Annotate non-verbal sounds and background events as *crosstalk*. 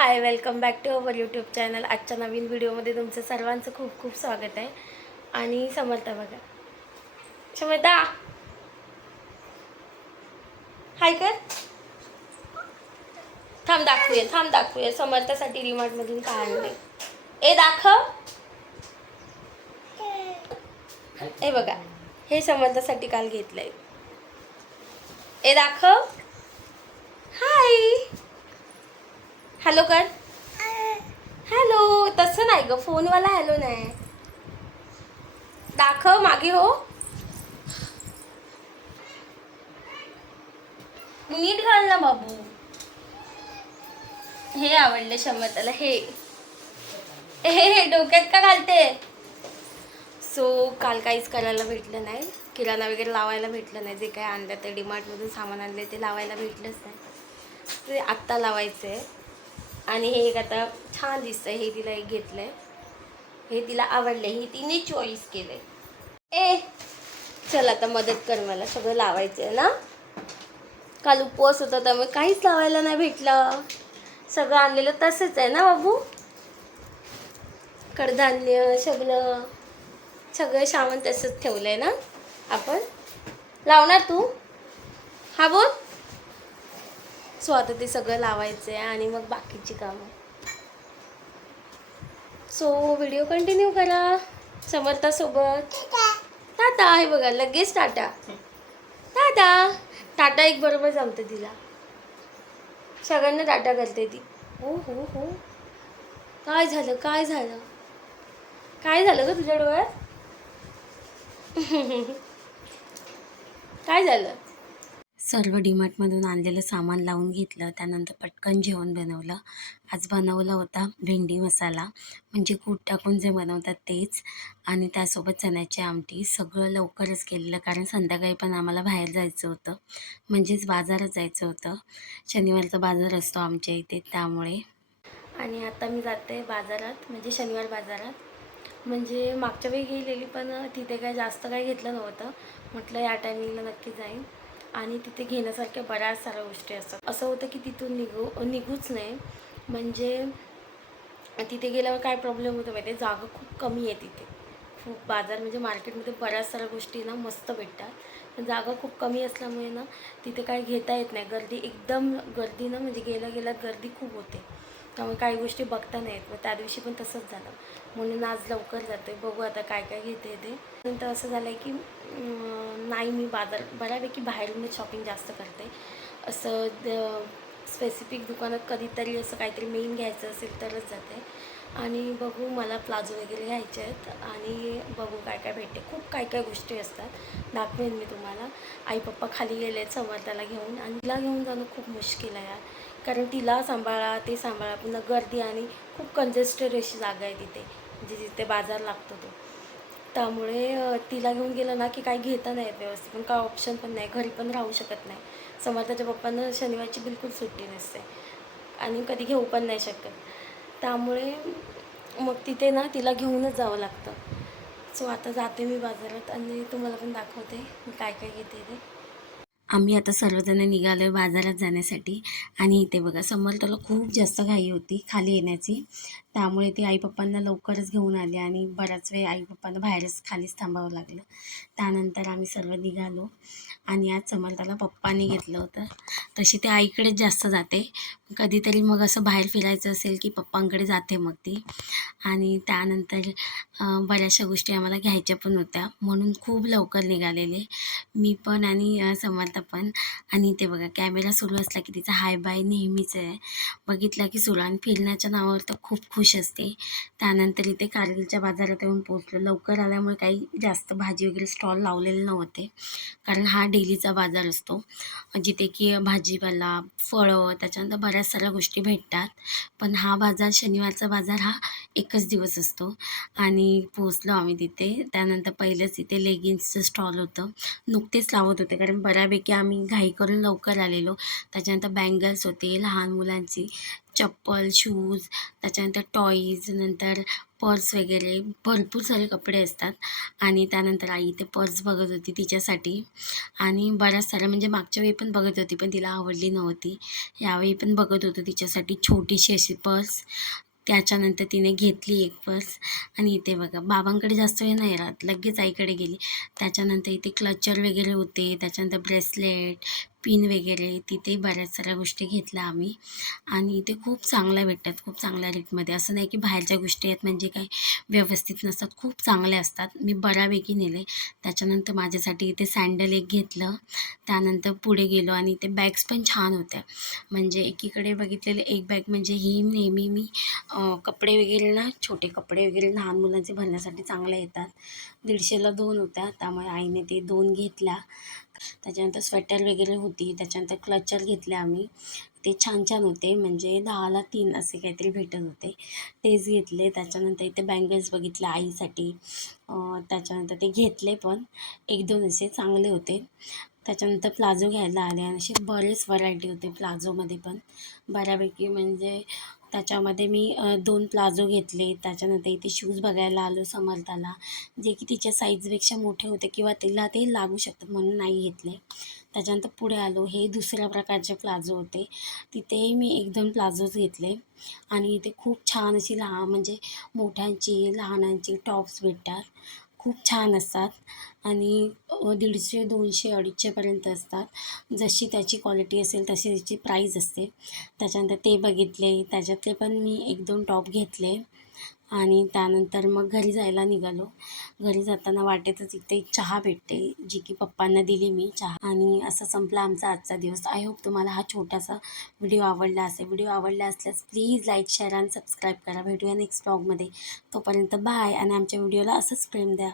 Hi welcome back to our YouTube channel आजच्या नवीन व्हिडिओमध्ये तुमचं सर्वांचं खूप खूप स्वागत आहे. आणि समर्था बघा. समर्था! हाय कर थांब दाखवूया थांब दाखवूया. समर्थासाठी रिमार्टमधून काय आणले ए दाखव. ए बघा. हे समर्थासाठी काल घेतलंय. ए दाखव. हाय हॅलो कर. हॅलो तसं नाही ग फोनवाला हॅलो नाही. दाखव मागे हो. नीट घाल ना बाबू. हे आवडलं शमताला हे. हे डोक्यात का घालते? सो काल काहीच करायला भेटलं नाही. किराणा वगैरे लावायला भेटलं नाही. जे काय आणलं ते डीमार्टमधून सामान आणलं ते लावायला भेटलंच नाही. ते आत्ता लावायचं आहे आणि हे एक आता छान दिसतंय हे तिला एक घेतलंय. हे तिला आवडले हे तिने चॉईस केले ए चल आता मदत कर मला सगळं लावायचं आहे ना? काल उपवास होता त्यामुळे काहीच लावायला नाही भेटलं. सगळं आणलेलं तसंच आहे ना बाबू? कडधान्य सगळं. सगळं सामान तसंच ठेवलं आहे ना आपण? लावणार तू? हा बोल. सो आता ते सगळं लावायचं आहे आणि मग बाकीची कामं. सो व्हिडिओ कंटिन्यू करा. समर्थासोबत. टाटा आहे बघा लगेच टाटा. टाटा. टाटा एक बरोबर जमते तिला. सगळ्यांना टाटा करते ती. हो हो हो. काय झालं काय झालं? काय झालं ग तुझ्या डोळ्यात? *laughs* काय झालं? सर्व डीमार्टमधून आणलेलं सामान लावून घेतलं. त्यानंतर पटकन जेवण बनवलं. आज बनवला होता भेंडी मसाला. म्हणजे कूट टाकून जे बनवतात तेच. आणि त्यासोबत चण्याची आमटी. सगळं लवकरच केलेलं कारण संध्याकाळी पण आम्हाला बाहेर जायचं होतं. म्हणजेच बाजारात जायचं होतं. शनिवारचा बाजार असतो आमच्या इथे. त्यामुळे. आणि आता मी जाते बाजारात. म्हणजे शनिवार बाजारात. म्हणजे मागच्या वेळी गेलेली पण तिथे काय जास्त काही घेतलं नव्हतं. म्हटलं या टायमिंगला नक्की जाईन. आणि तिथे घेण्यासारख्या बऱ्याच साऱ्या गोष्टी असतात. असं होतं की तिथून निघू निघूच नाही म्हणजे तिथे गेल्यावर काय प्रॉब्लेम होतो माहिती आहे जागा खूप कमी आहे तिथे. खूप बाजार म्हणजे मार्केटमध्ये बऱ्याच साऱ्या गोष्टी ना मस्त भेटतात. पण जागा खूप कमी असल्यामुळे ना तिथे काय घेता येत नाही. गर्दी एकदम गर्दी ना म्हणजे गेल्या गेल्यात गर्दी खूप होते. त्यामुळे काही गोष्टी बघता नाही मग त्या दिवशी पण तसंच झालं. म्हणून आज लवकर जाते बघू आता काय काय घेते ते. नंतर असं झालं आहे की नाही मी बाजार बऱ्यापैकी बाहेरूनच शॉपिंग जास्त करते. असं स्पेसिफिक दुकानात कधीतरी असं काहीतरी मेन घ्यायचं असेल तरच जाते. आणि बघू मला प्लाझो वगैरे घ्यायचे आहेत. आणि बघू काय काय भेटते. खूप काय काय गोष्टी असतात. दाखवेन मी तुम्हाला. आई पप्पा खाली गेले आहेत समर्थाला घेऊन. आणि तिला घेऊन जाणं खूप मुश्किल आहे यार. कारण तिला सांभाळा ते सांभाळा. पुन्हा गर्दी आणि खूप कंजेस्टेड अशी जागा आहे तिथे म्हणजे जिथे बाजार लागतो तो. त्यामुळे तिला घेऊन गेलं ना की काही घेता नाही येत व्यवस्थित. पण काय ऑप्शन पण नाही. घरी पण राहू शकत नाही. समर्थाच्या पप्पांना शनिवारची बिलकुल सुट्टी नसते. आणि कधी घेऊ पण नाही शकत. त्यामुळे मग तिथे ना तिला घेऊनच जावं लागतं. सो आता जाते मी बाजारात आणि तुम्हाला पण दाखवते. मी काय काय घेते ते. आम्ही आता सर्वजण निघालो आहे बाजारात जाण्यासाठी. आणि इथे बघा समर्थाला खूप जास्त घाई होती खाली येण्याची. त्यामुळे ती आई पप्पांना लवकरच घेऊन आली आणि बराच वेळ आई पप्पांना बाहेरच खालीच थांबावं लागलं. त्यानंतर आम्ही सर्व निघालो आणि आज समर्थाला पप्पांनी घेतलं होतं. तशी ती आईकडेच जास्त जाते. कधीतरी मग असं बाहेर फिरायचं असेल की पप्पांकडे जाते मग ती. आणि त्यानंतर बऱ्याचशा गोष्टी आम्हाला घ्यायच्या पण होत्या. म्हणून खूप लवकर निघालेले. मी पण आणि समर्थ पण. आणि ते बघा कॅमेरा सुरू असला की तिचा हाय बाय नेहमीच आहे. बघितला की सुरू. आणि फिरण्याच्या नावावर तर खूप खूप खुश असते. त्यानंतर इथे कारगिलच्या बाजारात येऊन पोचलो लवकर आल्यामुळे काही जास्त भाजी वगैरे स्टॉल लावलेले नव्हते. कारण हा डेलीचा बाजार असतो. जिथे की भाजीपाला फळं त्याच्यानंतर बऱ्याच साऱ्या गोष्टी भेटतात. पण हा बाजार शनिवारचा बाजार हा एकच दिवस असतो. आणि पोचलो आम्ही तिथे. त्यानंतर पहिलंच इथे लेगिन्सचं स्टॉल होतं. नुकतेच लावत होते. कारण बऱ्यापैकी आम्ही घाई करून लवकर आलेलो. त्याच्यानंतर बँगल्स होते लहान मुलांची. चप्पल शूज त्याच्यानंतर टॉईज नंतर पर्स वगैरे. भरपूर सारे कपडे असतात. आणि त्यानंतर आई ते पर्स बघत होती तिच्यासाठी. आणि बऱ्याच साऱ्या म्हणजे मागच्या वेळी पण बघत होती पण तिला आवडली नव्हती. यावेळी पण बघत होतो तिच्यासाठी छोटीशी अशी पर्स त्याच्यानंतर तिने घेतली एक पर्स आणि इथे बघा बाबांकडे जास्त वेळ नाही राहत. लगेच आईकडे गेली. त्याच्यानंतर इथे क्लचर वगैरे होते. त्याच्यानंतर ब्रेसलेट पिन वगैरे तिथे बऱ्याच साऱ्या गोष्टी घेतल्या आम्ही. आणि इथे खूप चांगल्या भेटतात खूप चांगल्या रेटमध्ये असं नाही की बाहेरच्या गोष्टी आहेत म्हणजे काही व्यवस्थित नसतात खूप चांगल्या असतात. मी बऱ्यापैकी नेले. त्याच्यानंतर माझ्यासाठी इथे सँडल एक घेतलं. त्यानंतर पुढे गेलो आणि इथे बॅग्स पण छान होत्या. म्हणजे एकीकडे बघितलेले एक बॅग म्हणजे ही नेहमी मी कपडे वगैरे ना छोटे कपडे वगैरे लहान मुलांचे भरण्यासाठी चांगल्या येतात. दीडशेला दोन होत्या. त्यामुळे आईने ते दोन घेतल्या. त्याच्यानंतर स्वेटर वगैरे होती त्याच्यानंतर क्लचर घेतले आम्ही. ते छान छान होते म्हणजे दहाला तीन असे काहीतरी भेटत होते. तेच घेतले त्याच्यानंतर इथे बँगल्स बघितले आईसाठी. त्याच्यानंतर ते घेतले पण एक दोन असे चांगले होते. त्याच्यानंतर प्लाझो घ्यायला आले आणि असे बरेच व्हरायटी होते प्लाझोमध्ये पण. बऱ्यापैकी म्हणजे त्याच्यामध्ये मी दोन प्लाझो घेतले. त्याच्यानंतर इथे शूज बघायला आलो समर्थाला जे की तिच्या साईजपेक्षा मोठे होते किंवा तिला ते लागू शकतात म्हणून नाही घेतले. त्याच्यानंतर पुढे आलो. हे दुसऱ्या प्रकारचे प्लाझो होते. तिथेही मी एक दोन प्लाझोज घेतले. आणि इथे खूप छान अशी लहान म्हणजे मोठ्यांची लहानांची टॉप्स भेटतात. खूप छान असतात आणि दीडशे दोनशे अडीचशेपर्यंत असतात. जशी त्याची क्वालिटी असेल तशी त्याची प्राईज असते. त्याच्यानंतर ते बघितले त्याच्यातले पण मी एक दोन टॉप घेतले. आणि त्यानंतर मग घरी जायला निघालो. घरी जाताना वाटेतच इथे एक चहा भेटते जी की पप्पांना दिली मी चहा. आणि असं संपला आमचा आजचा दिवस. आय होप तुम्हाला हा छोटासा व्हिडिओ आवडला असेल. व्हिडिओ आवडला असल्यास प्लीज लाईक शेअर आणि सबस्क्राईब करा. भेटूया नेक्स्ट ब्लॉगमध्ये तोपर्यंत बाय आणि आमच्या व्हिडिओला असंच प्रेम द्या.